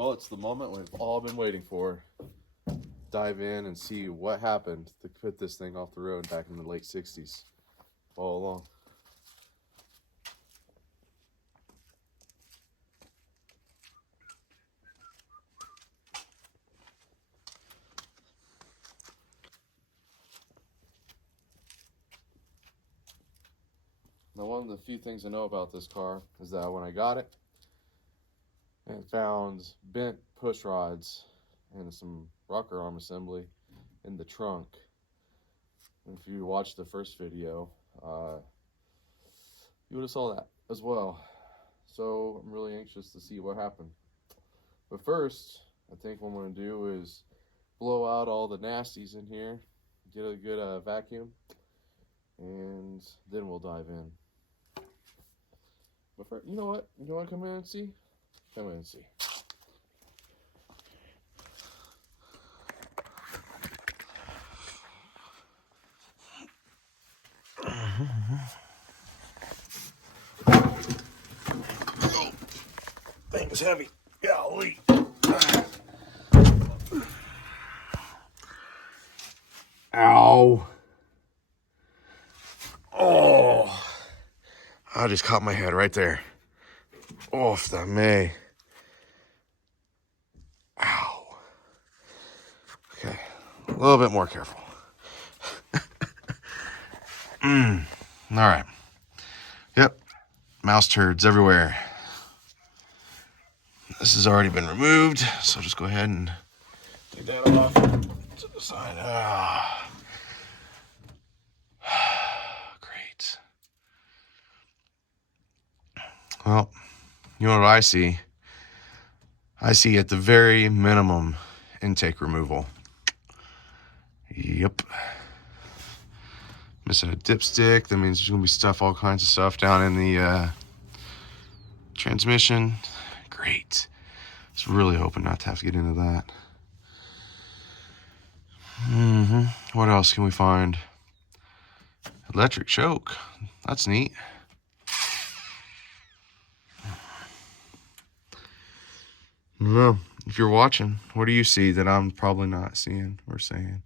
Well, it's the moment we've all been waiting for. Dive in and see what happened to put this thing off the road back in the late 60s. All along. Now, one of the few things I know about this car is that when I got it, I found bent push rods and some rocker arm assembly in the trunk. And if you watched the first video, you would have saw that as well. So I'm really anxious to see what happened. But first, I think what I'm going to do is blow out all the nasties in here, get a good vacuum, and then we'll dive in. But first, you know what? You want to come in and see? Come in and see. Thing's heavy. Golly. Ow. Oh. I just caught my head right there. Off the may. Ow. Okay. A little bit more careful. All right. Yep. Mouse turds everywhere. This has already been removed, so I'll just go ahead and take that off to the side. Great. Well, you know what I see? I see at the very minimum intake removal. Yep. Missing a dipstick. That means there's going to be all kinds of stuff down in the transmission. Great. I was really hoping not to have to get into that. What else can we find? Electric choke. That's neat. No, if you're watching, what do you see that I'm probably not seeing or saying?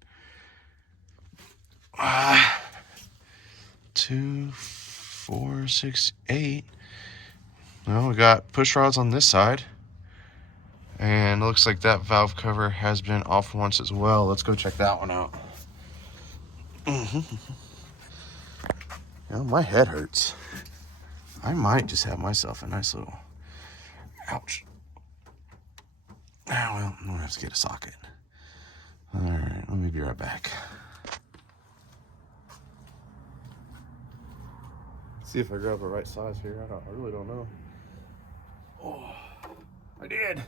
2, 4, 6, 8. Well, we got push rods on this side. And it looks like that valve cover has been off once as well. Let's go check that one out. My head hurts. I might just have myself a nice little... Ouch. Well, I'm going to have to get a socket. All right, let me be right back. See if I grab the right size here. I really don't know. Oh, I did.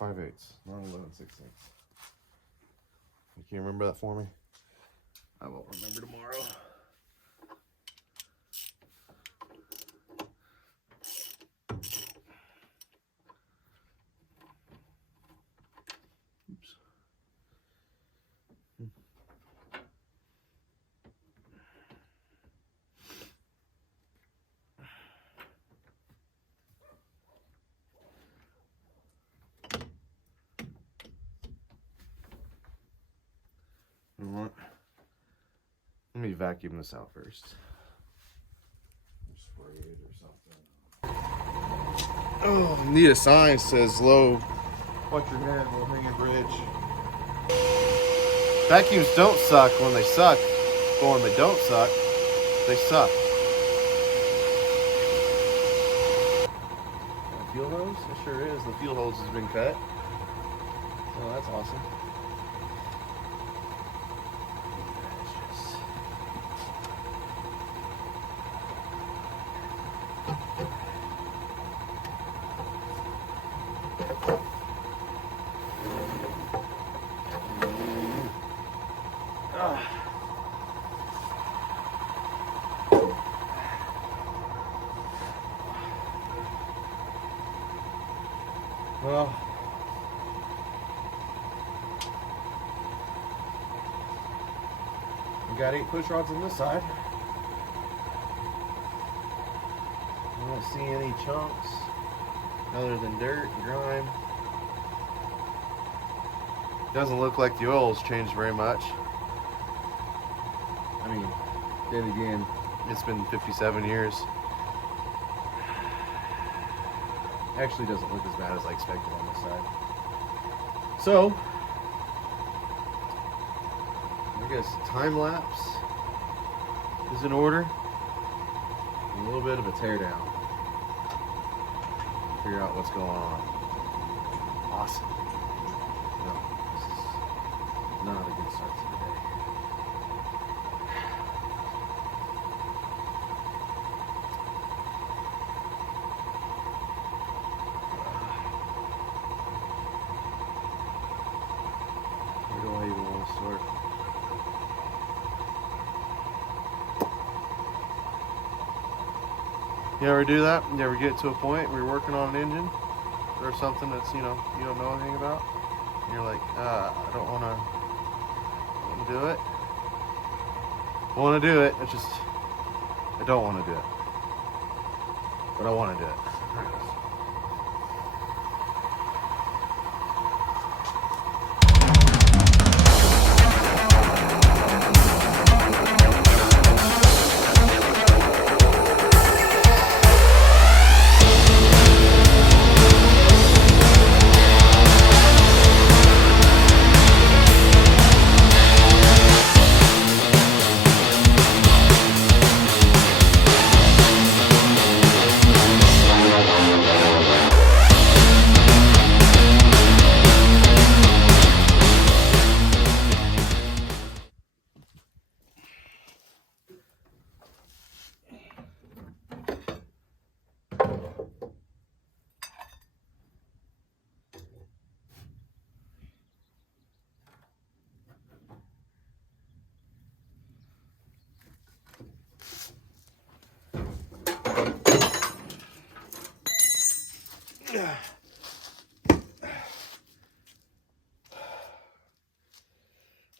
5/8, not 11/16. Can you remember that for me? I won't remember tomorrow. Oops. You know what? Let me vacuum this out first. Sprayed or something. Oh, need a sign says low. Watch your head, low hanging bridge. Vacuums don't suck when they suck, but when they don't suck, they suck. Fuel hose? It sure is. The fuel hose has been cut. Oh, that's awesome. Well, we got 8 push rods on this side. I don't see any chunks. other than dirt and grime. Doesn't look like the oil's changed very much. I mean, then again, it's been 57 years. Actually doesn't look as bad as I expected on this side. So, I guess time lapse is in order. A little bit of a teardown. Figure out what's going on. Awesome. No, this is not a good start to the day. Where do I even want to start? You ever do that? You ever get to a point where you're working on an engine or something that's, you know, you don't know anything about? And you're like, I don't want to do it. I want to do it. It's just, I don't want to do it. But I want to do it.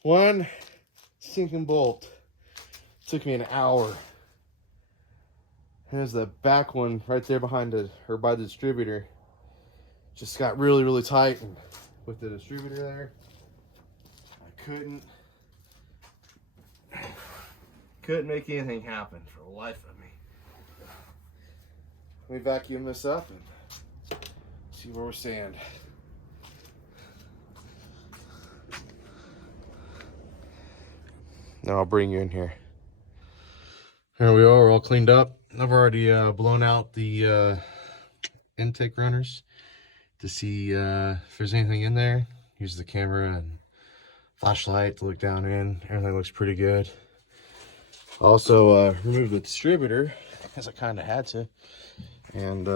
One sinking bolt took me an hour. There's the back one right there behind it, or by the distributor. Just got really, really tight, and with the distributor there, I couldn't make anything happen for the life of me. Let me vacuum this up and see where we stand. Now I'll bring you in here. There we are, we're all cleaned up. I've already blown out the intake runners to see if there's anything in there. Use the camera and flashlight to look down in. Everything looks pretty good. Also removed the distributor, because I kind of had to. And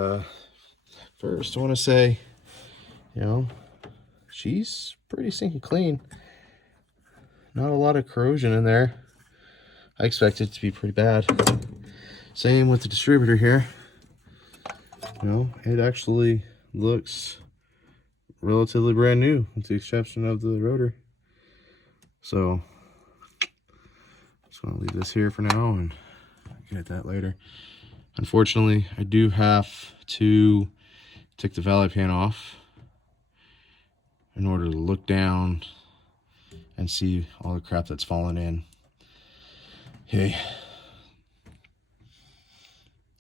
first I want to say, you know, she's pretty stinking clean. Not a lot of corrosion in there. I expect it to be pretty bad. Same with the distributor here. You know, it actually looks relatively brand new, with the exception of the rotor. So, just gonna leave this here for now and get at that later. Unfortunately, I do have to take the valley pan off in order to look down and see all the crap that's fallen in. Okay.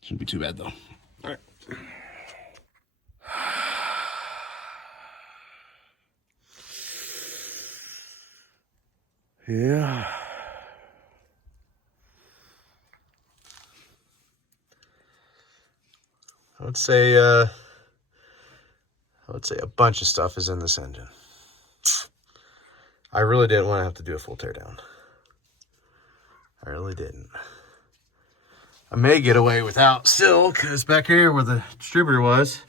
Shouldn't be too bad though. All right. Yeah. I would say a bunch of stuff is in this engine. I really didn't want to have to do a full teardown. I really didn't. I may get away without still, because back here where the distributor was,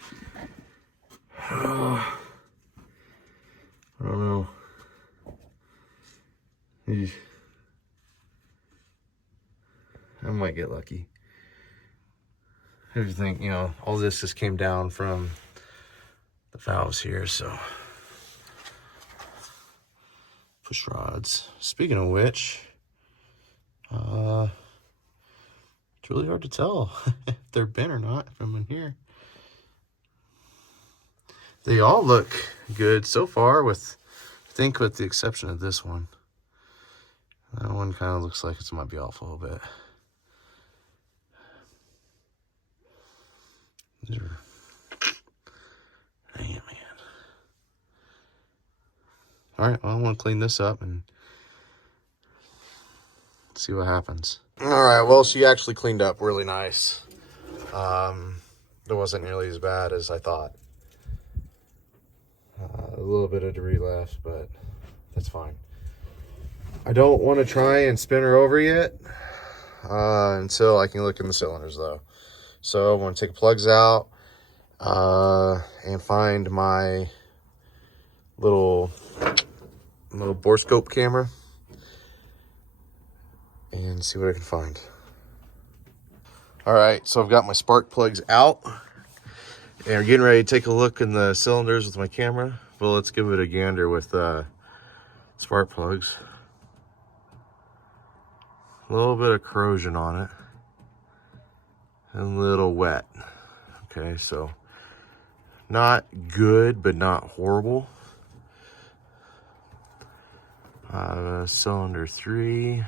I don't know. I might get lucky. Everything, you know, all this just came down from the valves here, so. Push rods. Speaking of which, it's really hard to tell if they're bent or not from in here. They all look good so far, with I think with the exception of this one. That one kind of looks like it might be off a little bit. These are, dang it, man. All right, well, I want to clean this up and see what happens. All right, well, she actually cleaned up really nice. It wasn't nearly as bad as I thought. A little bit of debris left, but that's fine. I don't want to try and spin her over yet until I can look in the cylinders, though. So I'm going to take the plugs out and find my little Borescope camera and see what I can find. All right, so I've got my spark plugs out and we're getting ready to take a look in the cylinders with my camera. Well, let's give it a gander with spark plugs. A little bit of corrosion on it and a little wet. Okay, so not good, but not horrible. Cylinder 3.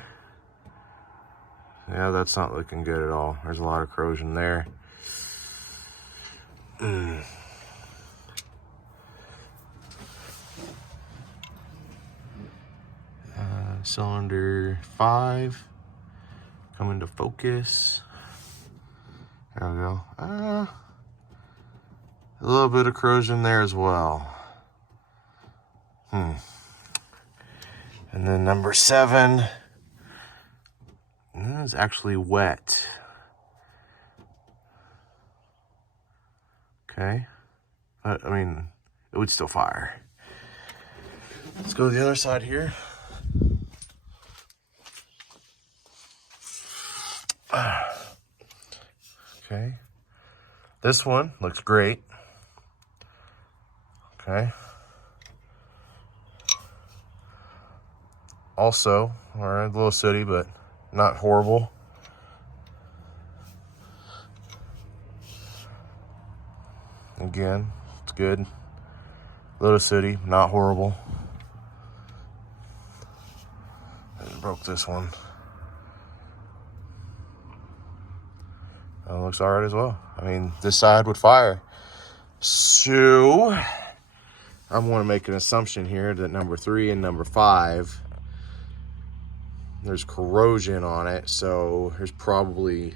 Yeah, that's not looking good at all. There's a lot of corrosion there. Cylinder 5. Coming to focus. There we go. A little bit of corrosion there as well. And then number 7 is actually wet. Okay. But, I mean, it would still fire. Let's go to the other side here. Okay. This one looks great. Okay. Also, all right, a little sooty, but not horrible. Again, it's good. A little sooty, not horrible. And broke this one. Looks all right as well. I mean, this side would fire. So, I'm going to make an assumption here that number 3 and number 5, there's corrosion on it, so there's probably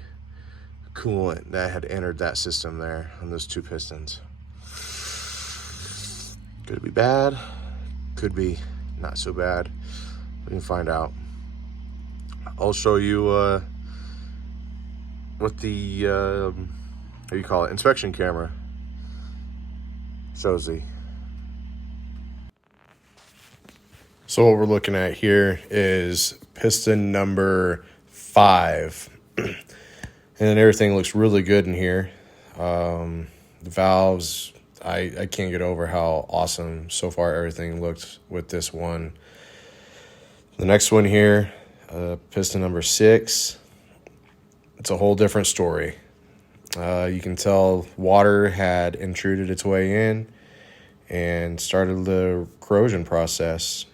coolant that had entered that system there on those 2 pistons. Could be bad, could be not so bad. We can find out. I'll show you what the how do you call it, inspection camera shows you. So what we're looking at here is piston number 5. And everything looks really good in here. The valves, I can't get over how awesome so far everything looked with this one. The next one here, piston number 6. It's a whole different story. You can tell water had intruded its way in and started the corrosion process.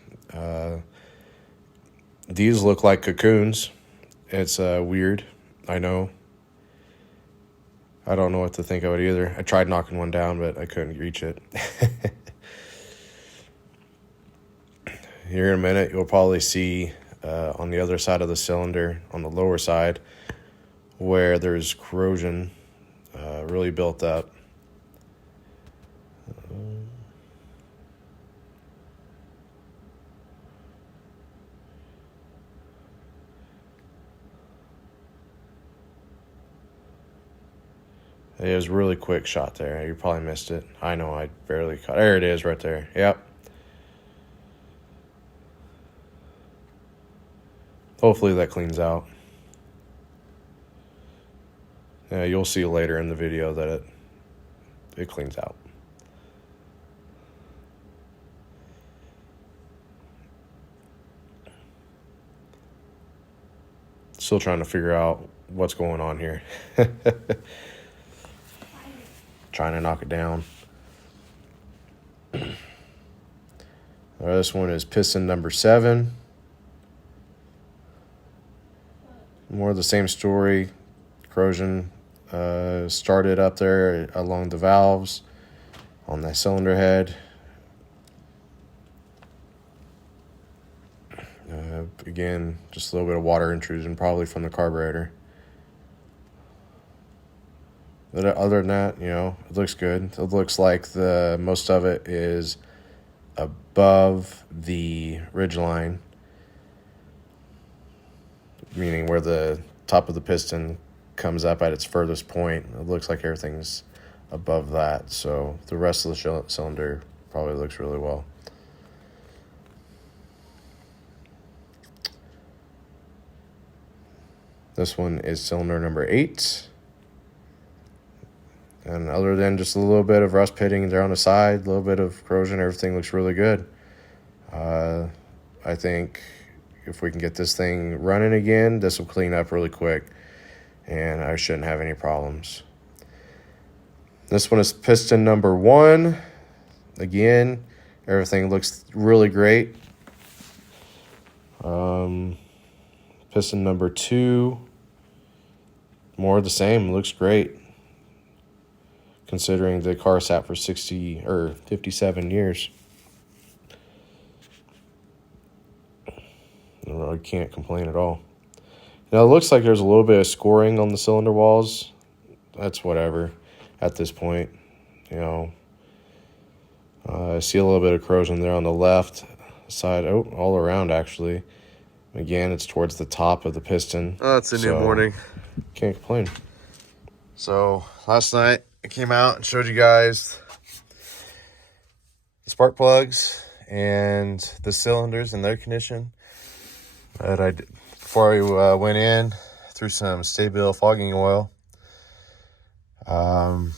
These look like cocoons. It's weird, I know. I don't know what to think of it either. I tried knocking one down, but I couldn't reach it. Here in a minute, you'll probably see on the other side of the cylinder, on the lower side, where there's corrosion really built up. It was a really quick shot there. You probably missed it. I know I barely caught. There it is right there. Yep. Hopefully that cleans out. Yeah, you'll see later in the video that it cleans out. Still trying to figure out what's going on here. Trying to knock it down. This one is piston number 7. More of the same story. Corrosion started up there along the valves on that cylinder head. Again, just a little bit of water intrusion, probably from the carburetor. But other than that, you know, it looks good. It looks like the most of it is above the ridgeline, meaning where the top of the piston comes up at its furthest point. It looks like everything's above that, so the rest of the cylinder probably looks really well. This one is cylinder number 8. And other than just a little bit of rust pitting there on the side, a little bit of corrosion, everything looks really good. I think if we can get this thing running again, this will clean up really quick, and I shouldn't have any problems. This one is piston number 1. Again, everything looks really great. Piston number 2, more of the same, looks great, considering the car sat for 60 or 57 years. I can't complain at all. Now, it looks like there's a little bit of scoring on the cylinder walls. That's whatever at this point. You know, I see a little bit of corrosion there on the left side. Oh, all around, actually. Again, it's towards the top of the piston. Oh, it's a new morning. Can't complain. So, last night, I came out and showed you guys the spark plugs and the cylinders and their condition. But I did, before I went in, threw some Stabil fogging oil. Oh,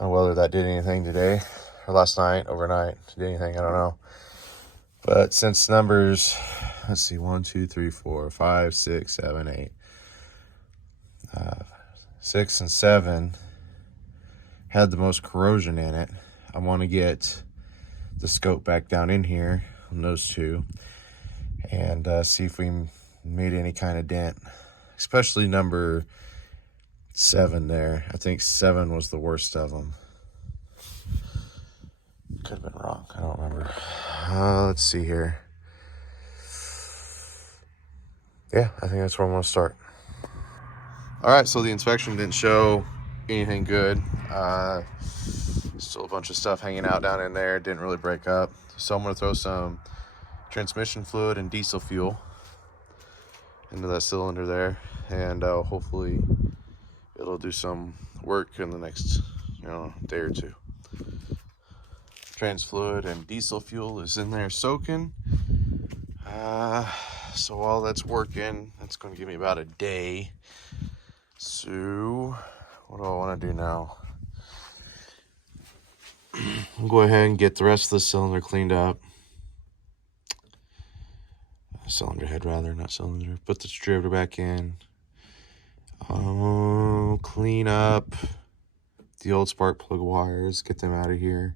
whether that did anything today or last night, overnight, did anything, I don't know. But since numbers, let's see, 1, 2, 3, 4, 5, 6, 7, 8. 6 and 7 had the most corrosion in it. I want to get the scope back down in here on those two and see if we made any kind of dent, especially number 7 there. I think 7 was the worst of them. Could have been wrong, I don't remember. Let's see here. Yeah, I think that's where I'm going to start. All right, so the inspection didn't show anything good. Still a bunch of stuff hanging out down in there. Didn't really break up. So I'm going to throw some transmission fluid and diesel fuel into that cylinder there, and hopefully it'll do some work in the next, day or two. Trans fluid and diesel fuel is in there soaking. So while that's working, that's going to give me about a day. So what do I want to do now? I'll go ahead and get the rest of the cylinder cleaned up. Cylinder head rather, not cylinder. Put the distributor back in. Clean up the old spark plug wires, get them out of here.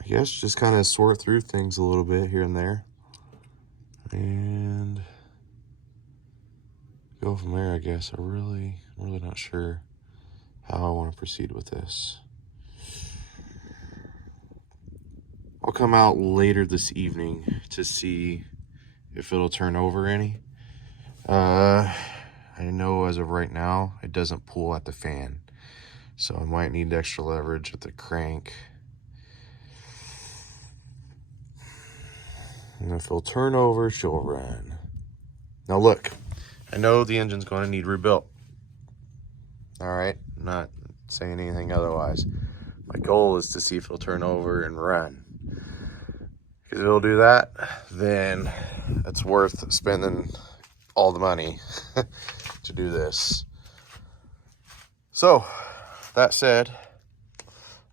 I guess just kind of sort through things a little bit here and there. And go from there, I guess. I'm really not sure how I want to proceed with this. I'll come out later this evening to see if it'll turn over any. I know as of right now, it doesn't pull at the fan. So I might need extra leverage at the crank. And if it'll turn over, she'll run. Now look, I know the engine's going to need rebuilt. All right, I'm not saying anything otherwise. My goal is to see if it'll turn over and run. Because if it'll do that, then it's worth spending all the money to do this. So, that said,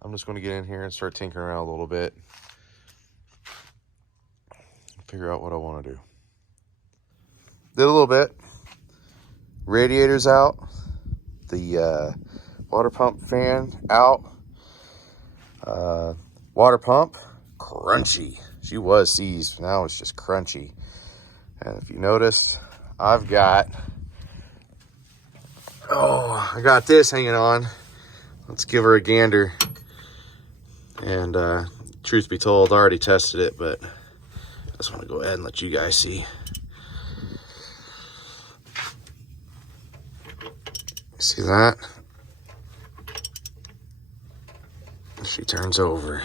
I'm just going to get in here and start tinkering around a little bit. Figure out what I want to do. Did a little bit. radiator's out. The water pump fan out. Water pump, crunchy. She was seized, now it's just crunchy. And if you notice, I got this hanging on. Let's give her a gander. And truth be told, I already tested it, but I just want to go ahead and let you guys see. See that? She turns over.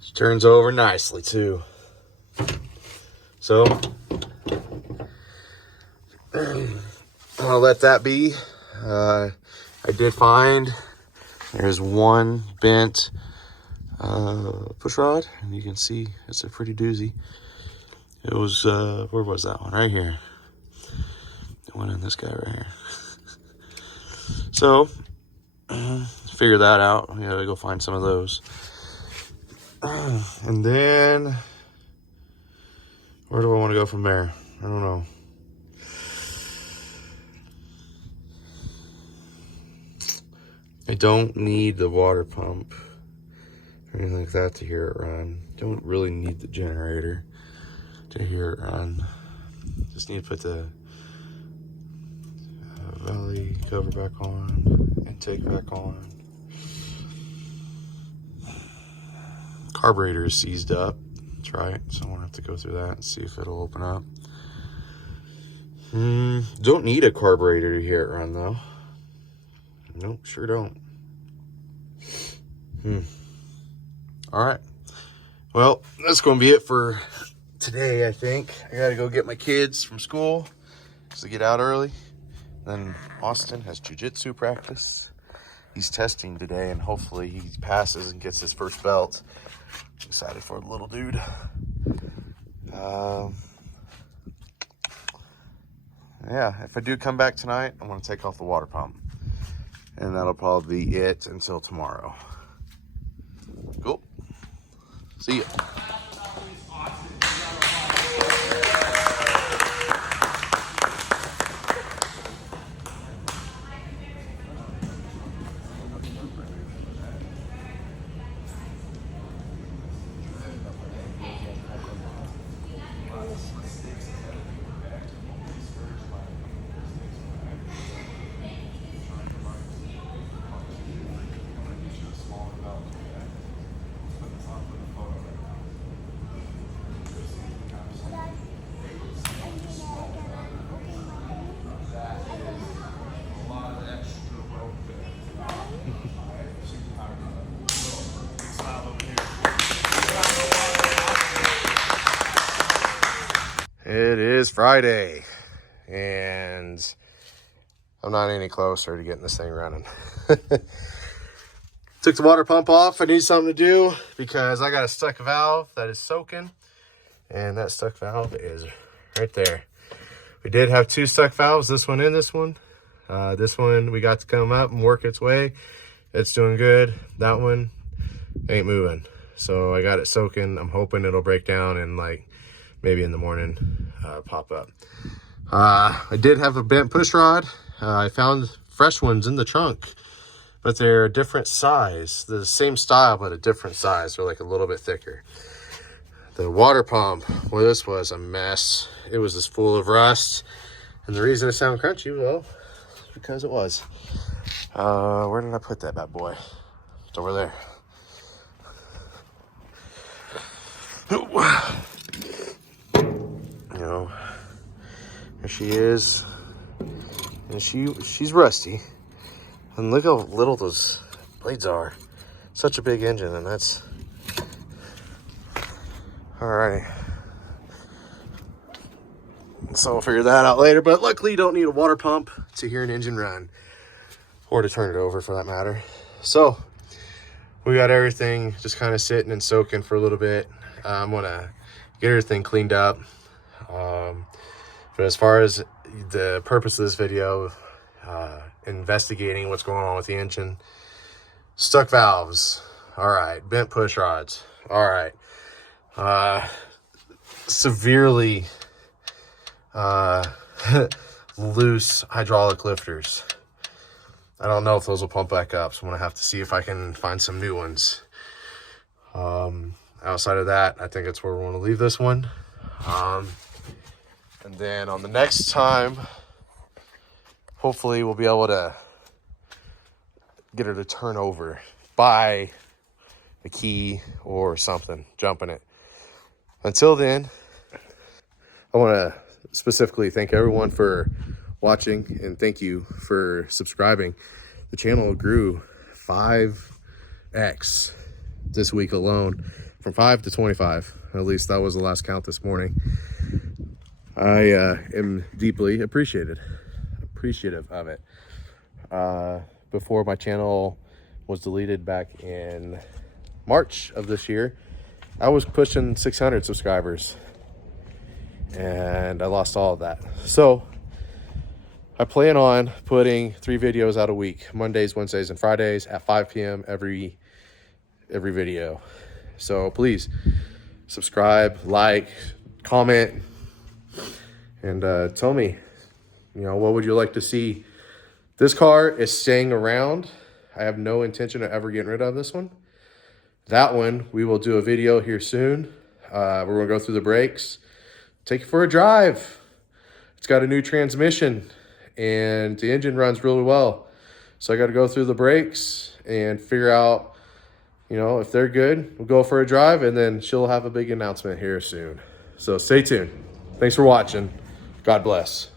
She turns over nicely too. So I'll let that be. I did find there's one bent push rod, and you can see it's a pretty doozy. It was where was that one? Right here. It went in this guy right here. So figure that out. We gotta go find some of those. And then where do I want to go from there? I don't know. I don't need the water pump or anything like that to hear it run. Don't really need the generator to hear it run. Just need to put the valley cover back on, intake back on. Carburetor is seized up. That's right. So I'm gonna have to go through that and see if it'll open up. Don't need a carburetor to hear it run though. Nope, sure don't. All right. Well, that's going to be it for today, I think. I got to go get my kids from school because they get out early. Then Austin has jiu-jitsu practice. He's testing today, and hopefully he passes and gets his first belt. Excited for the little dude. Yeah, if I do come back tonight, I'm going to take off the water pump. And that'll probably be it until tomorrow. Cool. See ya. It is Friday, and I'm not any closer to getting this thing running. Took the water pump off. I need something to do because I got a stuck valve that is soaking, and that stuck valve is right there. We did have two stuck valves, this one and this one. This one we got to come up and work its way. It's doing good. That one ain't moving. So I got it soaking. I'm hoping it'll break down and like maybe in the morning pop up. I did have a bent push rod. I found fresh ones in the trunk, but they're a different size. They're the same style, but a different size. They're like a little bit thicker. The water pump, well, this was a mess. It was just full of rust. And the reason it sounded crunchy, well, because it was. Where did I put that bad boy? It's over there. You know, there she is. And she's rusty. And look how little those blades are. Such a big engine, and that's... Alrighty. So we'll figure that out later. But luckily you don't need a water pump to hear an engine run. Or to turn it over for that matter. So we got everything just kind of sitting and soaking for a little bit. I'm gonna get everything cleaned up. But as far as the purpose of this video, investigating what's going on with the engine, stuck valves, all right, bent push rods, all right, severely loose hydraulic lifters. I don't know if those will pump back up, so I'm gonna have to see if I can find some new ones. Outside of that, I think that's where we want to leave this one. And then on the next time, hopefully we'll be able to get her to turn over, buy a key or something, jump in it. Until then, I want to specifically thank everyone for watching and thank you for subscribing. The channel grew 5x this week alone, from 5 to 25. At least that was the last count this morning. I am deeply appreciative of it. Before my channel was deleted back in March of this year, I was pushing 600 subscribers and I lost all of that. So I plan on putting 3 videos out a week, Mondays, Wednesdays, and Fridays at 5 p.m. every video. So please subscribe, like, comment, and tell me, what would you like to see? This car is staying around. I have no intention of ever getting rid of this one. That one, we will do a video here soon. We're gonna go through the brakes, take it for a drive. It's got a new transmission and the engine runs really well. So I got to go through the brakes and figure out, if they're good, we'll go for a drive, and then she'll have a big announcement here soon. So stay tuned. Thanks for watching. God bless.